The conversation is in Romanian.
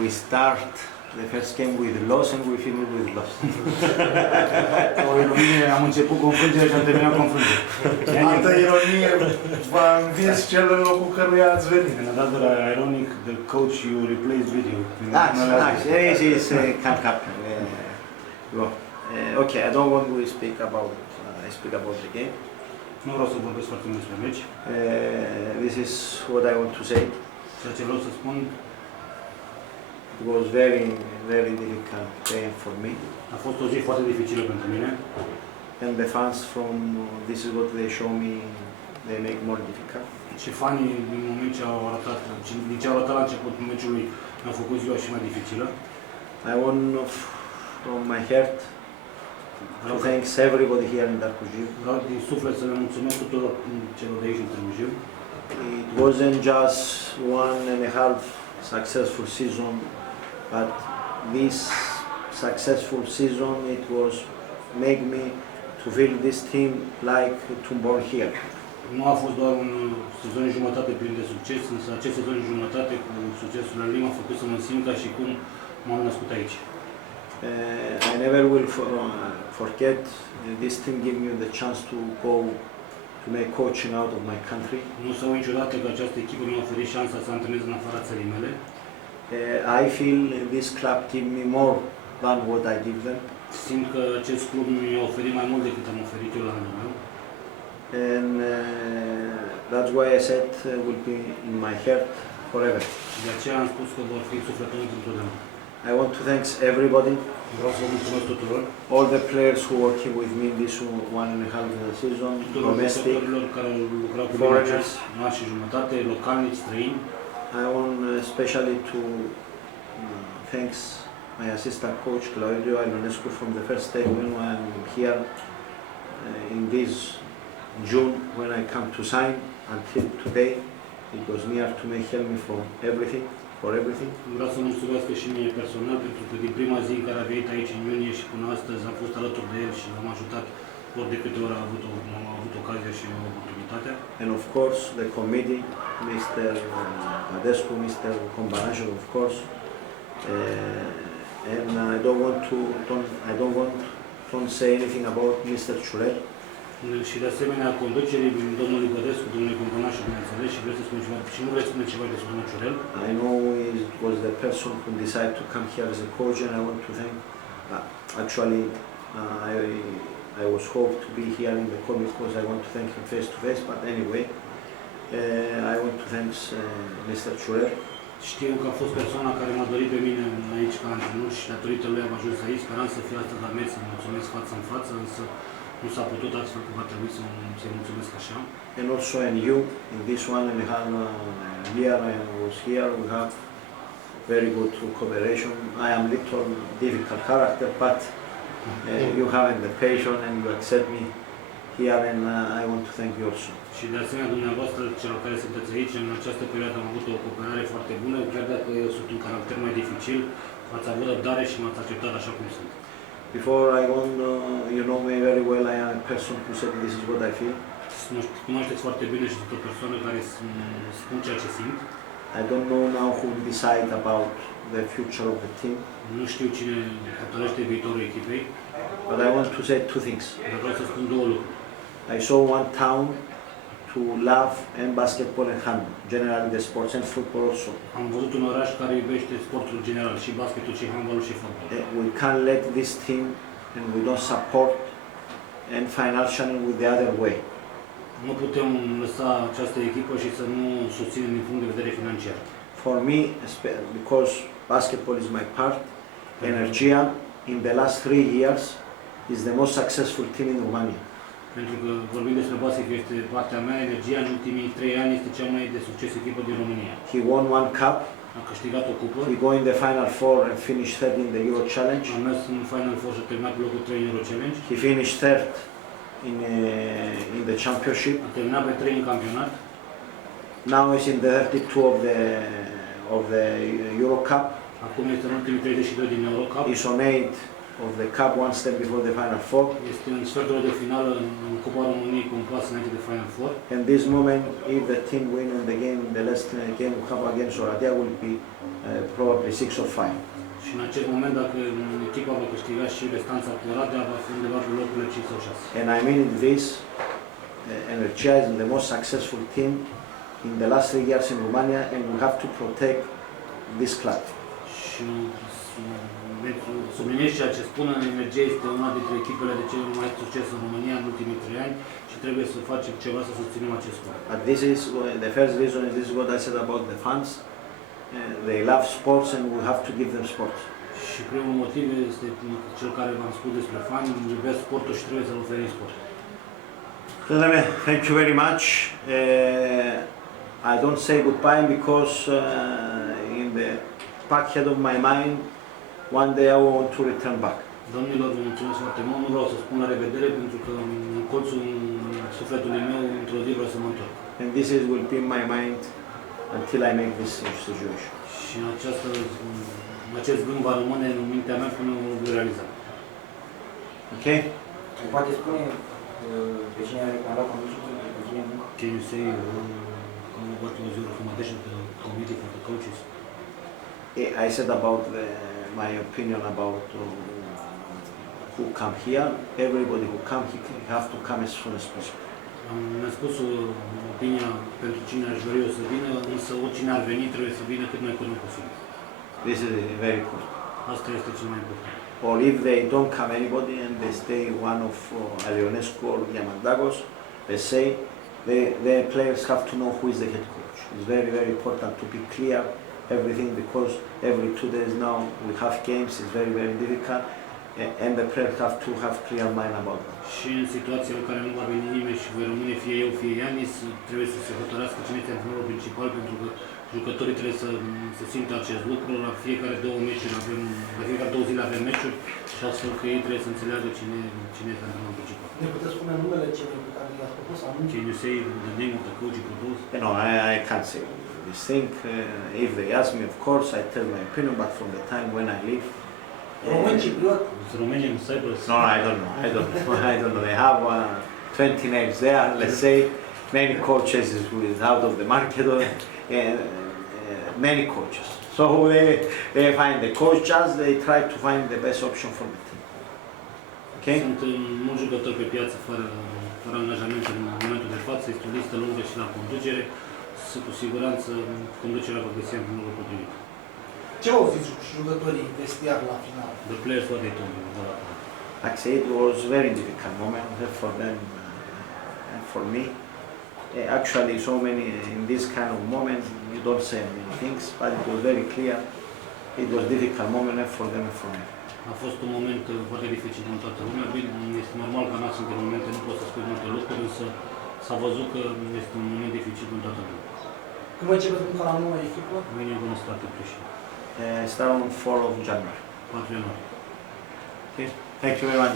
We start the first game with loss and we finish with loss. O ironie, am început cu înfrângere și am terminat cu înfrângere. Altă ironie, v-a învins cel în locul căruia ați venit. Another ironic, the coach you replaced with you. Nice. It can happen. Okay, I don't want to speak about. I speak about the game. Nu vreau să vorbesc foarte mult despre meci. This is what I want to say. Ceea ce vreau să spun, It was very, very difficult day for me. a fost o zi foarte dificilă pentru mine. And the fans from this is what they show me. They make more difficult. Și fanii din moment ce au arătat, din ce au arătat la începutul meciului, mi-au făcut ziua și mai dificilă. I want from my heart to thanks everybody here in Darkujiv. Vreau din suflet să le mulțumesc tuturor celor de aici din Târgu Jiu. It wasn't just 1.5 successful season, but this successful season it was make me to feel this team like to born here. Nu a fost doar un sezon și jumătate plin de succes, însă acest sezon și jumătate cu succesul la Lima a făcut să mă simt ca și cum m-am născut aici. I never will forget this team gave me the chance to go to make coaching out of my country. Nu să uit niciodată că această echipă mi-a oferit șansa să antrenez în afara țării mele. I feel this club give me more than what I give them. Simt că acest club mi-a oferit mai mult decât am oferit eu la rândul meu. And that's why I said will be in my heart forever. De aceea am spus că vor fi în sufletul meu întotdeauna. I want to thank everybody, Vreau să vă mulțumesc tuturor, all the players who working with me this 1.5 season, tuturor domestic, jucătorilor care lucrau cu mine foreigners. în an și jumătate, localnici, străini. I want especially to thanks my assistant coach Claudio Ionescu from the first day when I'm here in this June when I come to sign until today. It was near to me, help me for everything. Vreau să mulțumesc și mie personal pentru că din prima zi în care a venit aici în iunie și până astăzi am fost alături de el și l-am ajutat ori de câte ori am avut ocazia și oportunitatea. And of course the committee, Mr. Adescu, Mr. Combanașul, of course. And I don't want to say anything about Mr. Churel. Și de asemenea conducerii domnului Bădescu, domnului Combanașu, bineînțeles, și vreți să spun ceva, și nu vreți să spune ceva despre domnul Ciurel. I know it was the person who decided to come here as a coach, and I want to thank. Actually, I was hoped to be here in the call because I want to thank him face to face. But anyway, I want to thank Mr. Ciurel. Știu că a fost persoana care m-a dorit pe mine aici ca antrenor și datorită lui am ajuns aici. Speram să fiu astăzi la meci, să-mi mulțumesc față în față, însă nu s-a putut, astfel că va trebui să-i mulțumesc așa. And also and you, in this 1.5 year I was here, we have very good cooperation. I am little difficult character, but you have the patience and you accept me here, and I want to thank you also. Și de asemenea dumneavoastră, celor care sunteți aici, în această perioadă am avut o cooperare foarte bună, chiar dacă eu sunt un caracter mai dificil, m-ați avut răbdare și m-ați acceptat așa cum sunt. Before I go on, you know me very well, I am a person who said this is what I feel. Cunoașteți foarte bine și sunt o persoană care spun ceea ce simt. I don't know now who will decide about the future of the team. Nu știu cine hotărăște viitorul echipei. But I want to say two things. Dar vreau să spun două lucruri. I saw one town to love and basketball and handball, generally the sports and football also. Am văzut un oraș care iubește sportul general, și basketul, și handballul, și fotbalul. We can't let this team and we don't support and financially with the other way. Nu putem lăsa această echipă și să nu susținem din punct de vedere financiar. For me, because basketball is my part, Energia in the last 3 years is the most successful team in Romania. Pentru că vorbim despre basket, este partea mea, Energia în ultimii 3 ani este cea mai de succes echipă din România. He won one cup. A câștigat o cupă. He go in the final four and finished third in the Euro Challenge. A mers în final four și a terminat locul 3 în Euro Challenge. He finished third in the championship. A terminat pe 3 în campionat. Now he's in the 32 of the Euro Cup. Acum este în ultimii 32 din Euro Cup. He's on 8 of the Cup, one step before the Final Four. Este în sfertul de finală în Cupa României cu un pas înainte de Final Four. And this moment, if the team win in the game, the last game we have against Oradea will be probably 6 or 5. Și în acest moment, dacă echipa va câștiga și restanța cu Oradea, va fi undeva pe locurile 5 sau 6. And I mean this, Energia is the most successful team in the last 3 years in Romania, and we have to protect this club. Și subliniez ceea ce spun, Energia este una dintre echipele de cele mai succes în România în ultimii 3 ani și trebuie să facem ceva să susținem acest sport. But this is the first reason. This is what I said about the fans. They love sports, and we have to give them sports. Și primul motiv este cel care v-am spus despre fani, iubesc sportul și trebuie să-l oferim sport. Gentlemen, thank you very much. I don't say goodbye because in the back head of my mind, one day I want to return back. Domnilor, vă mulțumesc foarte mult, nu vreau să spun la revedere pentru că în colțul sufletului meu într-o zi vreau să mă întorc. And this will be in my mind until I make this situation. Și acest gând va rămâne în mintea mea până o voi realiza. Okay? Poate spune pe cine a recomandat conducerea, pe cine nu? Can you say what was your recommendation to the committee for the coaches? I said about my opinion about who come here. Everybody who come, he have to come as soon as possible. Mi-a spus opinia pentru cine aș vrea eu să vină, însă oricine ar veni trebuie să vină cât mai curând posibil. This is very important. Asta este cel mai important. Or if they don't come anybody and they stay one of Alionescu or Diamandagos, let's say, the players have to know who is the head coach. It's very, very important to be clear everything because every 2 days now we have games. It's very, very difficult, and the players have to have clear mind about that. Și în situația în care nu va veni nimeni și voi rămâne fie eu, fie Ianis, trebuie să se hotărească cine este antrenorul principal, pentru că jucătorii trebuie să simtă acest lucru. La fiecare 2 meciuri avem, la fiecare 2 zile avem meciuri și astfel că ei trebuie să înțeleagă cine este antrenorul principal. Ne puteți spune numele celui pe care i-ați propus sau nu? Can you say the name of the coach you propose? No, I can't say this thing. If they ask me, of course, I tell my opinion, but from the time when I leave, Român cipriot. Romanian Cyprus? no, I don't know. I don't know. They have 20 names there. Let's say many coaches is out of the market, many coaches. So they find the coach just they try to find the best option for the team. Okay. Sunt mulți jucători pe piață fără angajament în momentul de față, este o listă lungă și la conducere. Cu siguranță conducerea va găsi antrenorul potrivit. Ce au zis jucătorii vestiar la final? The players what they told you. Like I say, it was a very difficult moment for them and for me. Actually, so many in this kind of moment you don't say many things, but it was very clear. It was a difficult moment for them and for me. A fost un moment foarte dificil în toată lumea. Bine, este normal că în astfel de momente nu poți să spui multe lucruri, însă s-a văzut că este un moment dificil în toată lumea. Când vă începeți munca la noua echipă? Mâine e bună start președinte. Start on 4 of January. 4 ianuarie. Okay. Thank you very much.